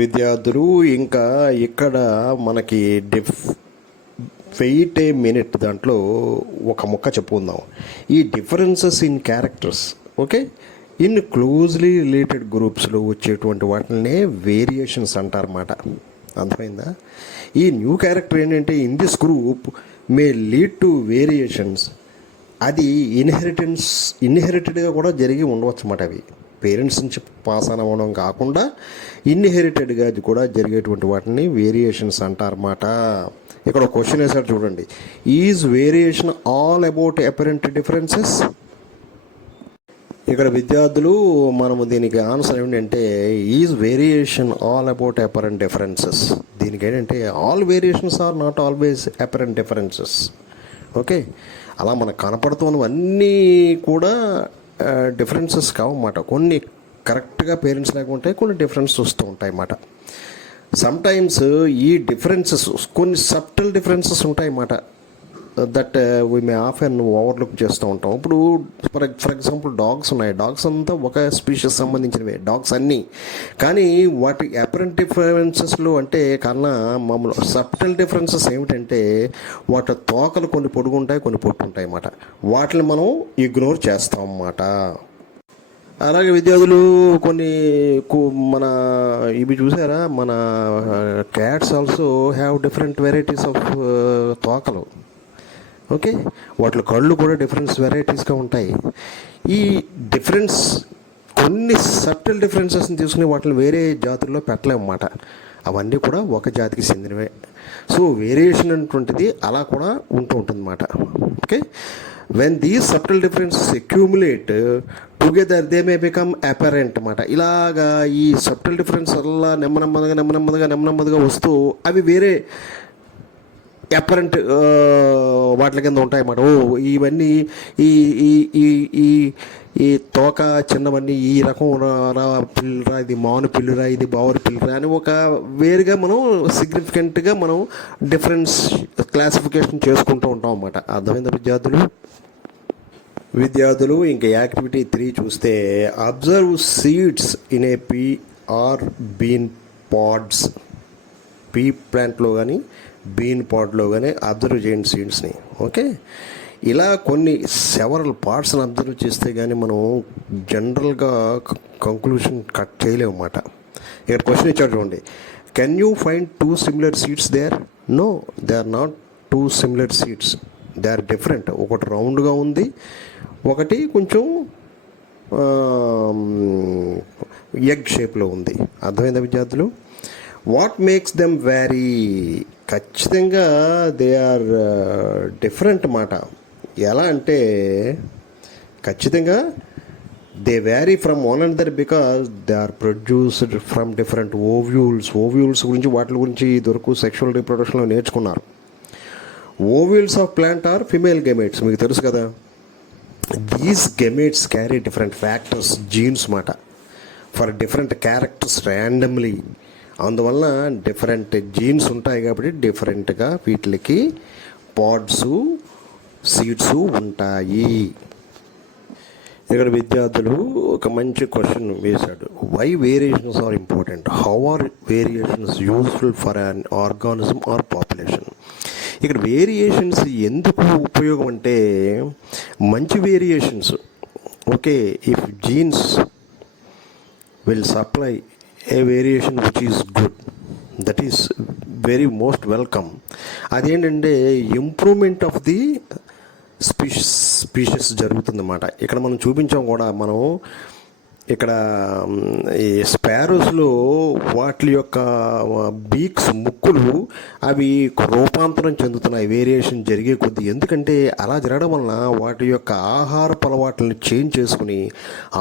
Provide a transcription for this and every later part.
విద్యార్థులు ఇంకా ఇక్కడ మనకి వెయిట్ ఏ మినిట్ దాంట్లో ఒక ముక్క చెప్పుకుందాం. ఈ differences in characters, okay, in closely related గ్రూప్స్లో వచ్చేటువంటి వాటినే వేరియేషన్స్ అంటారన్నమాట. అర్థమైందా? ఈ న్యూ క్యారెక్టర్ ఏంటంటే in this group may lead to variations. అది ఇన్హెరిటెడ్గా కూడా జరిగి ఉండవచ్చు అన్నమాట. అవి పేరెంట్స్ నుంచి పాస్ ఆన్ అవ్వడం కాకుండా ఇన్హెరిటెడ్గా కూడా జరిగేటువంటి వాటిని వేరియేషన్స్ అంటారన్నమాట. ఇక్కడ ఒక క్వశ్చన్ వేసారు చూడండి. Is variation all about apparent differences? ఇక్కడ విద్యార్థులు మనము దీనికి ఆన్సర్ ఏమిటంటే is variation all about apparent differences. దీనికి ఏంటంటే all variations are not always apparent differences. Okay, అలా మనకు కనపడుతున్నవన్నీ కూడా డిఫరెన్సెస్ కావన్నమాట. కొన్ని కరెక్ట్గా పేరెంట్స్ లేకుంటే కొన్ని డిఫరెన్స్ వస్తూ ఉంటాయి అన్నమాట. సమ్టైమ్స్ ఈ డిఫరెన్సెస్ కొన్ని సబ్టల్ డిఫరెన్సెస్ ఉంటాయన్నమాట. That we may often overlook చేస్తూ ఉంటాం. ఇప్పుడు ఫర్ ఎగ్జాంపుల్ డాగ్స్ ఉన్నాయి. డాగ్స్ అంతా ఒక స్పీషీస్ సంబంధించినవే డాగ్స్ అన్నీ. కానీ వాటి అపరెంట్ డిఫరెన్సెస్లో అంటే కన్నా మామూలు సబ్టల్ డిఫరెన్సెస్ ఏమిటంటే వాటి తోకలు కొన్ని పొడుగుంటాయి, కొన్ని పొట్టు ఉంటాయి అన్నమాట. వాటిని మనం ఇగ్నోర్ చేస్తాం అన్నమాట. అలాగే విద్యార్థులు కొన్ని మన ఇవి చూసారా, మన cats also have different varieties of తోకలు. ఓకే, వాటి కళ్ళు కూడా వెరైటీస్గా ఉంటాయి. ఈ డిఫరెన్స్ కొన్ని సబ్టల్ డిఫరెన్సెస్ని తీసుకుని వాటిని వేరే జాతుల్లో పెట్టలేమన్నమాట. అవన్నీ కూడా ఒక జాతికి చెందినవే. సో వేరియేషన్ అనేటువంటిది అలా కూడా ఉంటుందన్నమాట. Okay, when these subtle differences accumulate together they may become apparent అన్నమాట. ఇలాగా ఈ సబ్టల్ డిఫరెన్స్ అలా నెమ్మదిగా వస్తూ అవి వేరే అపరెంట్ వాటి కింద ఉంటాయన్నమాట. ఇవన్నీ ఈ ఈ ఈ ఈ ఈ తోక చిన్నవన్నీ ఈ రకం పిల్లరా, ఇది మాను పిల్లురా, ఇది బావరి పిల్లురా అని ఒక వేరుగా మనం సిగ్నిఫికెంట్గా మనం డిఫరెన్స్ క్లాసిఫికేషన్ చేసుకుంటూ ఉంటాం అన్నమాట. అర్థమైందా విద్యార్థులు ఇంకా యాక్టివిటీ 3 చూస్తే observe seeds in a pea or bean pods. Pea ప్లాంట్లో కానీ బీన్ పాడ్లో కానీ అబ్జర్వ్ చేయండి సీడ్స్ని. ఓకే, ఇలా కొన్ని సెవరల్ పార్ట్స్ని అబ్జర్వ్ చేస్తే కానీ మనం జనరల్గా కంక్లూషన్ కట్ చేయలేము అన్నమాట. ఇక్కడ క్వశ్చన్ ఇచ్చాడు చూడండి. Can you find 2 similar seeds there? No, they are not 2 similar seeds, they are different. ఒకటి రౌండ్గా ఉంది, ఒకటి కొంచెం ఎగ్ షేప్లో ఉంది. అర్థమైందా విద్యార్థులు? What makes them vary? ఖచ్చితంగా దే ఆర్ డిఫరెంట్ అన్నమాట. ఎలా అంటే ఖచ్చితంగా they vary from one another because they are produced from different ovules గురించి వాటి గురించి ఇదివరకు సెక్షువల్ రీప్రొడక్షన్లో నేర్చుకున్నారు. Ovules of plant are female gametes, మీకు తెలుసు కదా. These gametes carry different factors, genes మాట, ఫర్ డిఫరెంట్ క్యారెక్టర్స్ ర్యాండమ్లీ. అందువలన డిఫరెంట్ జీన్స్ ఉంటాయి కాబట్టి డిఫరెంట్గా వీటికి పాడ్స్, సీడ్స్ ఉంటాయి. ఇక్కడ విద్యార్థులు ఒక మంచి క్వశ్చన్ వేశాడు. Why variations are important? How are variations useful for an organism or population? ఇక్కడ వేరియేషన్స్ ఎందుకు ఉపయోగం అంటే మంచి variations. Okay, if genes will supply a variation which is good, that is very most welcome. అదేంటంటే improvement of the species జరుగుతుందన్నమాట. ఇక్కడ మనం చూపించాం కూడా, మనం ఇక్కడ ఈ స్పారోస్లో వాటి యొక్క బీక్స్, ముక్కులు అవి రూపాంతరం చెందుతున్నాయి వేరియేషన్ జరిగే కొద్దీ. ఎందుకంటే అలా జరగడం వలన వాటి యొక్క ఆహారపు అలవాట్లను చేంజ్ చేసుకుని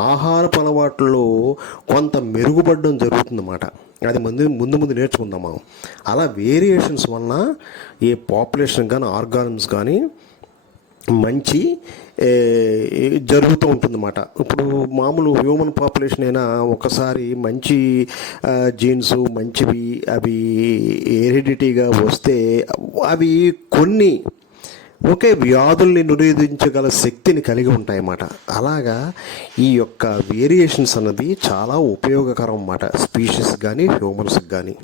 ఆహారపు అలవాట్లలో కొంత మెరుగుపడడం జరుగుతుందన్నమాట. అది ముందు నేర్చుకుందాం మనం. అలా వేరియేషన్స్ వలన ఏ పాపులేషన్ కానీ ఆర్గానిజమ్స్ కానీ మంచి జరుగుతూ ఉంటుందన్నమాట. ఇప్పుడు మామూలు హ్యూమన్ పాపులేషన్ అయినా ఒకసారి మంచి జీన్స్ మంచివి అవి హెరిడిటీగా వస్తే అవి కొన్ని ఒకే వ్యాధుల్ని నిరోధించగల శక్తిని కలిగి ఉంటాయన్నమాట. అలాగా ఈ యొక్క వేరియేషన్స్ అన్నది చాలా ఉపయోగకరం అన్నమాట, స్పీషీస్ కానీ హ్యూమన్స్కి కానీ.